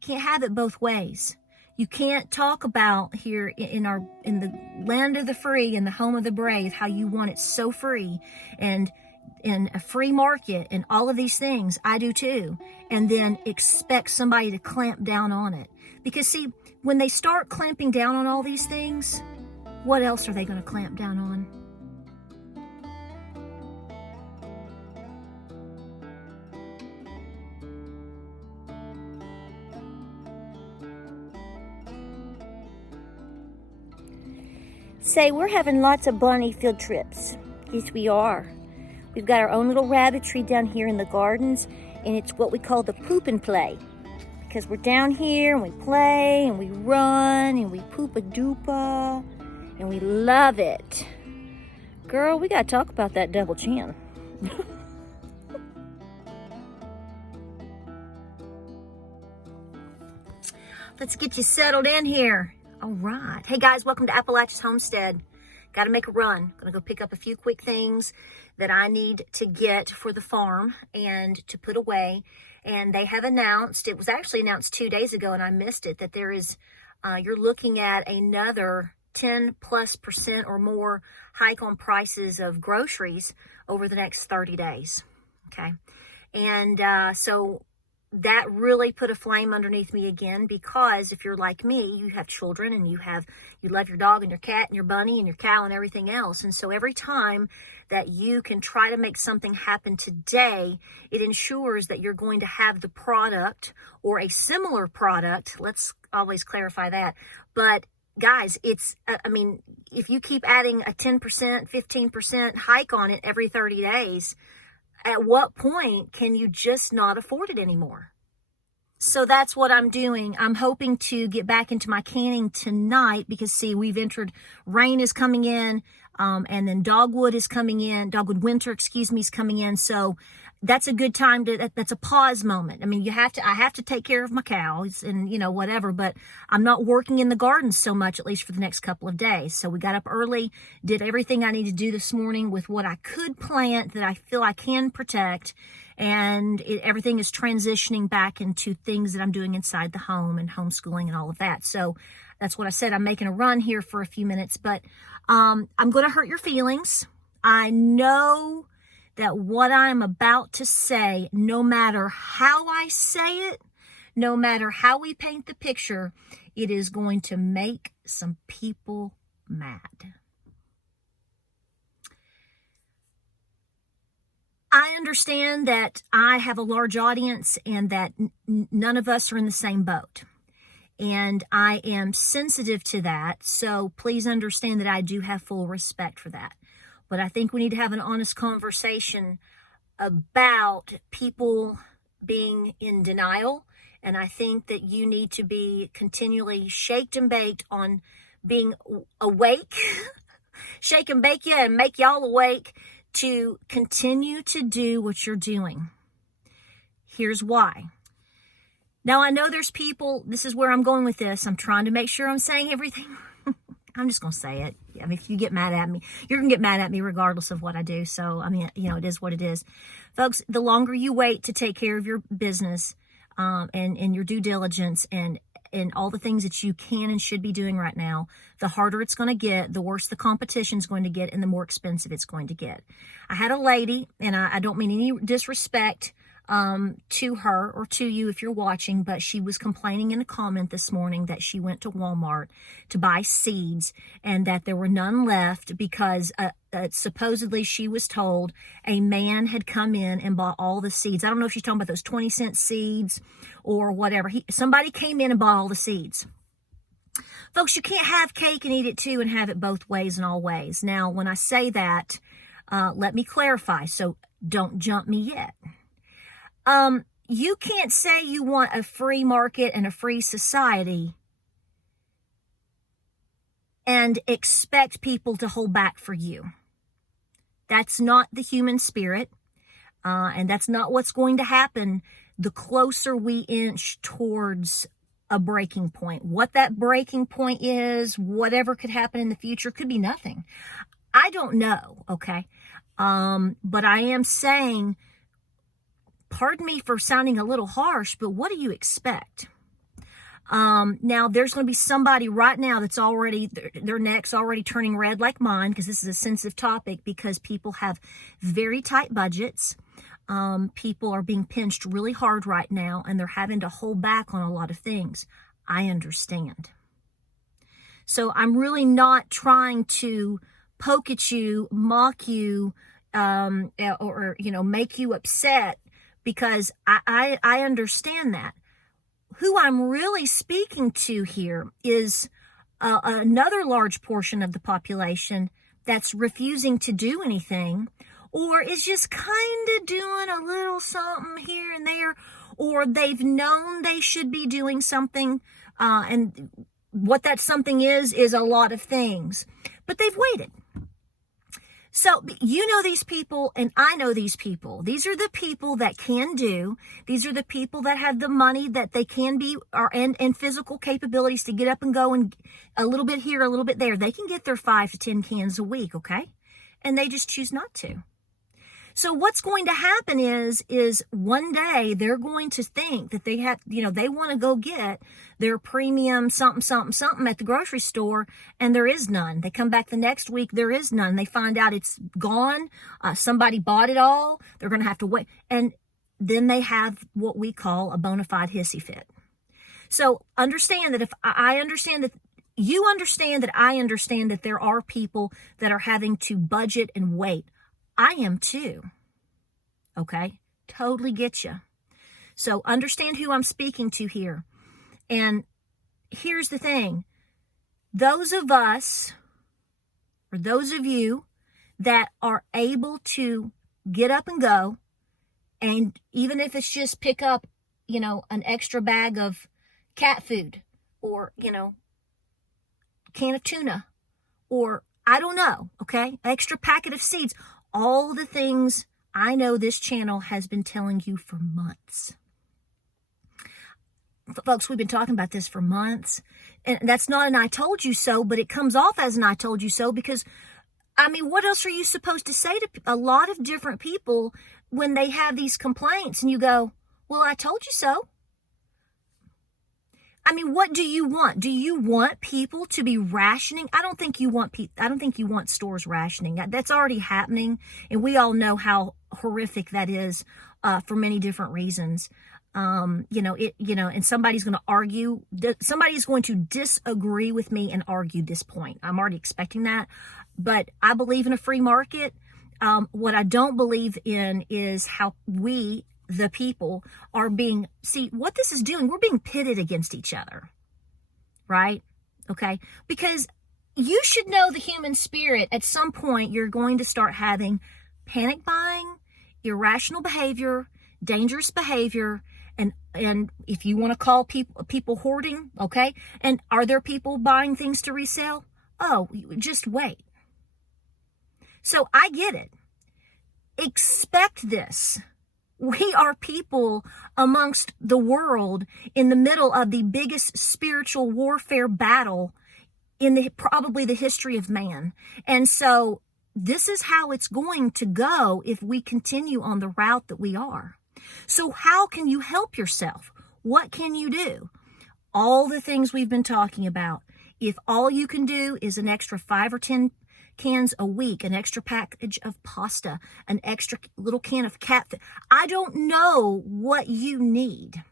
We can't have it both ways. You can't talk about here in the land of the free and the home of the brave how you want it so free and in a free market and all of these things. I do too. And then expect somebody to clamp down on it. Because see, when they start clamping down on all these things, what else are they going to clamp down on? Say, we're having lots of bunny field trips. Yes, we are. We've got our own little rabbitry down here in the gardens, and it's what we call the poop and play. Because we're down here, and we play, and we run, and we poop-a-doopa, and we love it. Girl, we gotta talk about that double chin. Let's get you settled in here. All right. Hey guys, welcome to Appalachia's Homestead. Got to make a run. Gonna go pick up a few quick things that I need to get for the farm and to put away. And they have announced, it was actually announced 2 days ago and I missed it, that there is, you're looking at another 10+% or more hike on prices of groceries over the next 30 days. Okay. And so that really put a flame underneath me again, because if you're like me, you have children and you love your dog and your cat and your bunny and your cow and everything else. And so every time that you can try to make something happen today, it ensures that you're going to have the product or a similar product. Let's always clarify that. But guys, it's, if you keep adding a 10%, 15% hike on it every 30 days, at what point can you just not afford it anymore? So that's what I'm doing. I'm hoping to get back into my canning tonight because, see, we've entered, rain is coming in, and then dogwood is coming in, dogwood winter, is coming in. So that's a good time that's a pause moment. I mean, I have to take care of my cows and, whatever, but I'm not working in the garden so much, at least for the next couple of days. So we got up early, did everything I need to do this morning with what I could plant that I feel I can protect. And everything is transitioning back into things that I'm doing inside the home and homeschooling and all of that. So that's what I said. I'm making a run here for a few minutes, but I'm going to hurt your feelings. I know that what I'm about to say, no matter how I say it, no matter how we paint the picture, it is going to make some people mad. I understand that I have a large audience and that none of us are in the same boat. And I am sensitive to that. So please understand that I do have full respect for that. But I think we need to have an honest conversation about people being in denial. And I think that you need to be continually shaked and baked on being awake. Shake and bake you and make y'all awake to continue to do what you're doing. Here's why. Now, I know there's people, this is where I'm going with this. I'm trying to make sure I'm saying everything. I'm just going to say it. I mean, if you get mad at me, you're going to get mad at me regardless of what I do. So, it is what it is. Folks, the longer you wait to take care of your business and your due diligence and all the things that you can and should be doing right now, the harder it's going to get, the worse the competition's going to get, and the more expensive it's going to get. I had a lady, and I don't mean any disrespect to her or to you if you're watching, but she was complaining in a comment this morning that she went to Walmart to buy seeds and that there were none left because supposedly she was told a man had come in and bought all the seeds. I don't know if she's talking about those 20-cent seeds or whatever. Somebody came in and bought all the seeds. Folks, you can't have cake and eat it too and have it both ways and all ways. Now, when I say that, let me clarify, so don't jump me yet. You can't say you want a free market and a free society and expect people to hold back for you. That's not the human spirit, and that's not what's going to happen the closer we inch towards a breaking point. What that breaking point is, whatever could happen in the future, could be nothing. I don't know, okay? But I am saying, pardon me for sounding a little harsh, but what do you expect? Now there's going to be somebody right now that's already, their neck's already turning red like mine, because this is a sensitive topic, because people have very tight budgets. People are being pinched really hard right now, and they're having to hold back on a lot of things. I understand. So I'm really not trying to poke at you, mock you, or make you upset, because I understand that. Who I'm really speaking to here is another large portion of the population that's refusing to do anything, or is just kind of doing a little something here and there, or they've known they should be doing something, and what that something is a lot of things, but they've waited. So you know these people, and I know these people. These are the people that can do. These are the people that have the money, that they can be, and physical capabilities to get up and go, and a little bit here, a little bit there. They can get their 5 to 10 cans a week, okay? And they just choose not to. So what's going to happen is one day they're going to think that they have, they want to go get their premium something at the grocery store, and there is none. They come back the next week, there is none. They find out it's gone. Somebody bought it all. They're going to have to wait. And then they have what we call a bona fide hissy fit. So understand that I understand that you understand that I understand that there are people that are having to budget and wait. I am too. Okay? Totally get you. So understand who I'm speaking to here. And here's the thing. Those of us, or those of you that are able to get up and go, and even if it's just pick up, an extra bag of cat food, or, can of tuna, or I don't know, okay? Extra packet of seeds. All the things I know this channel has been telling you for months. Folks, we've been talking about this for months. And that's not an I told you so, but it comes off as an I told you so, because, what else are you supposed to say to a lot of different people when they have these complaints, and you go, well, I told you so. What do you want? Do you want people to be rationing? I don't think you want stores rationing. That's already happening, and we all know how horrific that is for many different reasons. And somebody's going to argue. Somebody's going to disagree with me and argue this point. I'm already expecting that, but I believe in a free market. What I don't believe in is how we, the people, are what this is doing, we're being pitted against each other, right? Okay? Because you should know the human spirit. At some point, you're going to start having panic buying, irrational behavior, dangerous behavior, and if you want to call people hoarding, okay? And are there people buying things to resell? Oh, just wait. So I get it. Expect this. We are people amongst the world in the middle of the biggest spiritual warfare battle in probably the history of man. And so this is how it's going to go if we continue on the route that we are. So how can you help yourself? What can you do? All the things we've been talking about. If all you can do is an extra 5 or 10 cans a week, an extra package of pasta, an extra little can of cat food. I don't know what you need.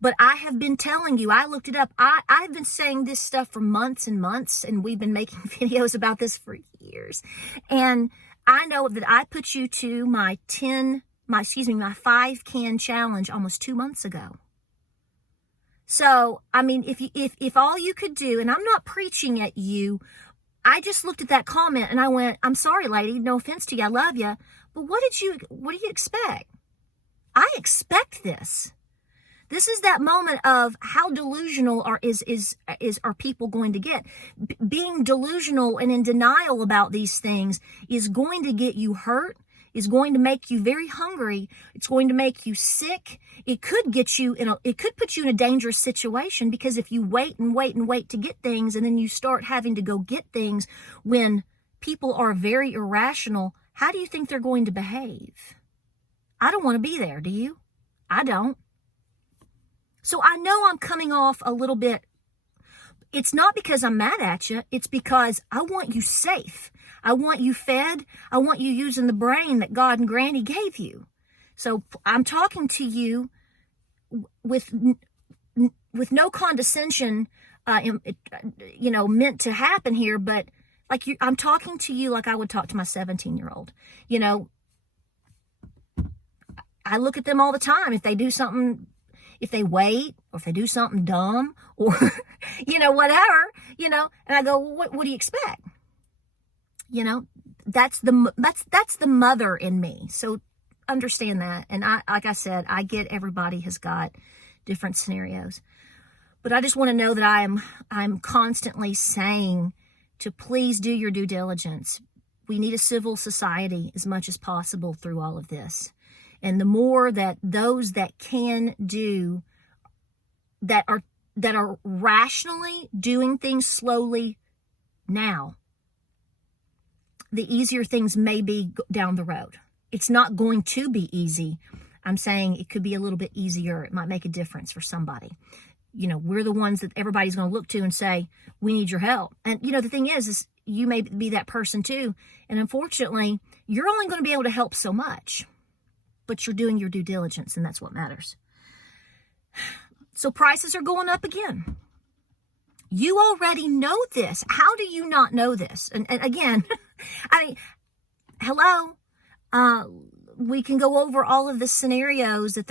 But I have been telling you, I looked it up. I've been saying this stuff for months and months, and we've been making videos about this for years. And I know that I put you to my 5 can challenge almost 2 months ago. So, if all you could do, and I'm not preaching at you, I just looked at that comment and I went, I'm sorry, lady, no offense to you, I love you, but what do you expect? I expect this. This is that moment of how delusional are people going to get. Being delusional and in denial about these things is going to get you hurt, is going to make you very hungry. It's going to make you sick. It could put you in a dangerous situation, because if you wait and wait and wait to get things, and then you start having to go get things when people are very irrational, how do you think they're going to behave? I don't want to be there, do you? I don't. So I know I'm coming off a little bit. It's not because I'm mad at you. It's because I want you safe. I want you fed. I want you using the brain that God and Granny gave you. So I'm talking to you with no condescension, meant to happen here, but like I'm talking to you like I would talk to my 17-year-old. You know, I look at them all the time. If they do something, if they wait, or if they do something dumb, or, whatever, and I go, well, what do you expect? That's the mother in me. So understand that. And like I said, I get everybody has got different scenarios, but I just want to know that I'm constantly saying to please do your due diligence. We need a civil society as much as possible through all of this. And the more that those that can do, that are rationally doing things slowly now, the easier things may be down the road. It's not going to be easy. I'm saying it could be a little bit easier. It might make a difference for somebody. We're the ones that everybody's going to look to and say, we need your help. And, the thing is you may be that person too. And unfortunately, you're only going to be able to help so much. But you're doing your due diligence, and that's what matters. So prices are going up again. You already know this. How do you not know this? And again, hello. We can go over all of the scenarios that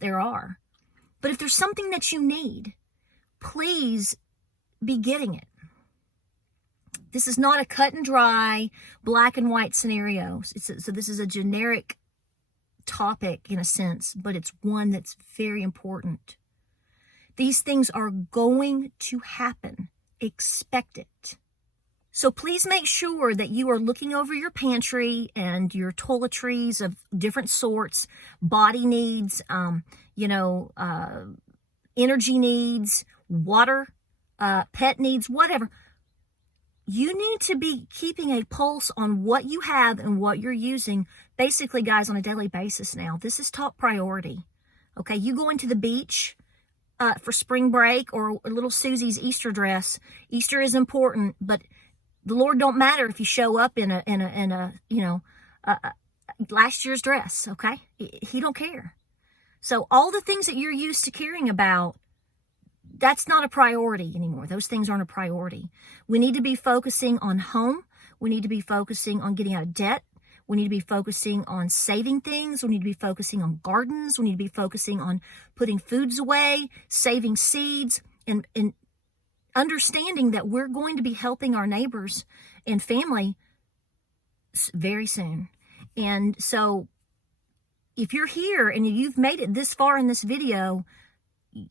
there are. But if there's something that you need, please be getting it. This is not a cut and dry, black and white scenario. So this is a generic topic in a sense, but it's one that's very important. These things are going to happen. Expect it. So please make sure that you are looking over your pantry and your toiletries of different sorts, body needs, energy needs, water, pet needs, whatever. You need to be keeping a pulse on what you have and what you're using, basically, guys, on a daily basis now. This is top priority. Okay, you going to the beach for spring break or little Susie's Easter dress. Easter is important, but the Lord don't matter if you show up in a last year's dress. Okay, He don't care. So all the things that you're used to caring about, that's not a priority anymore. Those things aren't a priority. We need to be focusing on home. We need to be focusing on getting out of debt. We need to be focusing on saving things. We need to be focusing on gardens. We need to be focusing on putting foods away, saving seeds, and understanding that we're going to be helping our neighbors and family very soon. And so if you're here and you've made it this far in this video,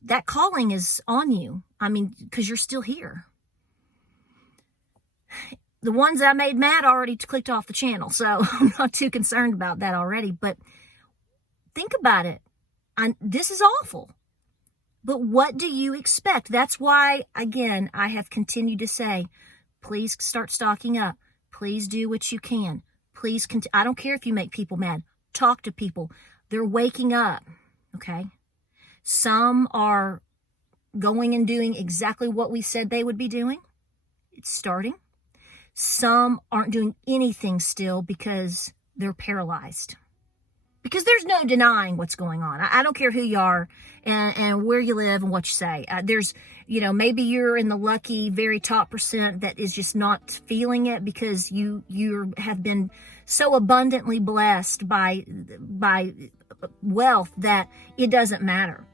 that calling is on you. Because you're still here. The ones that I made mad already clicked off the channel, so I'm not too concerned about that already. But think about it. This is awful. But what do you expect? That's why, again, I have continued to say, please start stocking up. Please do what you can. Please, I don't care if you make people mad. Talk to people. They're waking up, okay? Some are going and doing exactly what we said they would be doing. It's starting. Some aren't doing anything still because they're paralyzed. Because there's no denying what's going on. I don't care who you are and where you live and what you say. There's, maybe you're in the lucky, very top percent that is just not feeling it because you have been so abundantly blessed by wealth that it doesn't matter.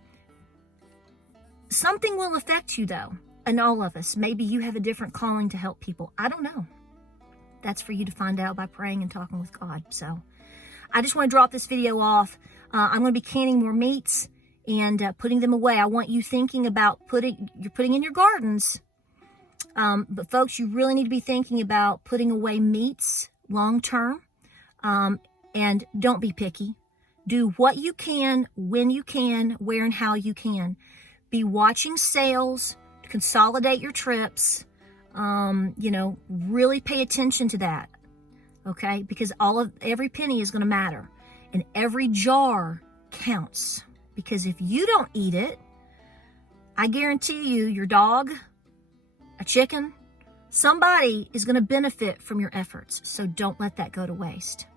Something will affect you, though, and all of us. Maybe you have a different calling to help people. I don't know. That's for you to find out by praying and talking with God. So I just want to drop this video off. I'm going to be canning more meats and putting them away. I want you thinking about putting in your gardens. But folks, you really need to be thinking about putting away meats long term. And don't be picky. Do what you can, when you can, where and how you can. Be watching sales, consolidate your trips, really pay attention to that, okay? Because every penny is going to matter, and every jar counts. Because if you don't eat it, I guarantee you, your dog, a chicken, somebody is going to benefit from your efforts. So don't let that go to waste.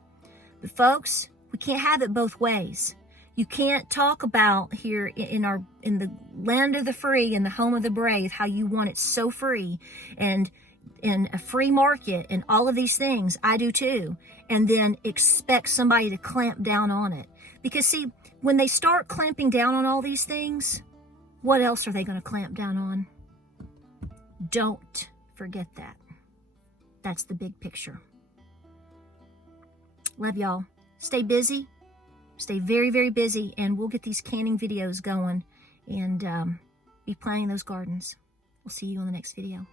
But folks, we can't have it both ways. You can't talk about here in the land of the free and the home of the brave how you want it so free and in a free market and all of these things. I do too. And then expect somebody to clamp down on it. Because see, when they start clamping down on all these things, what else are they going to clamp down on? Don't forget that. That's the big picture. Love y'all. Stay busy. Stay very, very busy. And we'll get these canning videos going and be planting those gardens. We'll see you on the next video.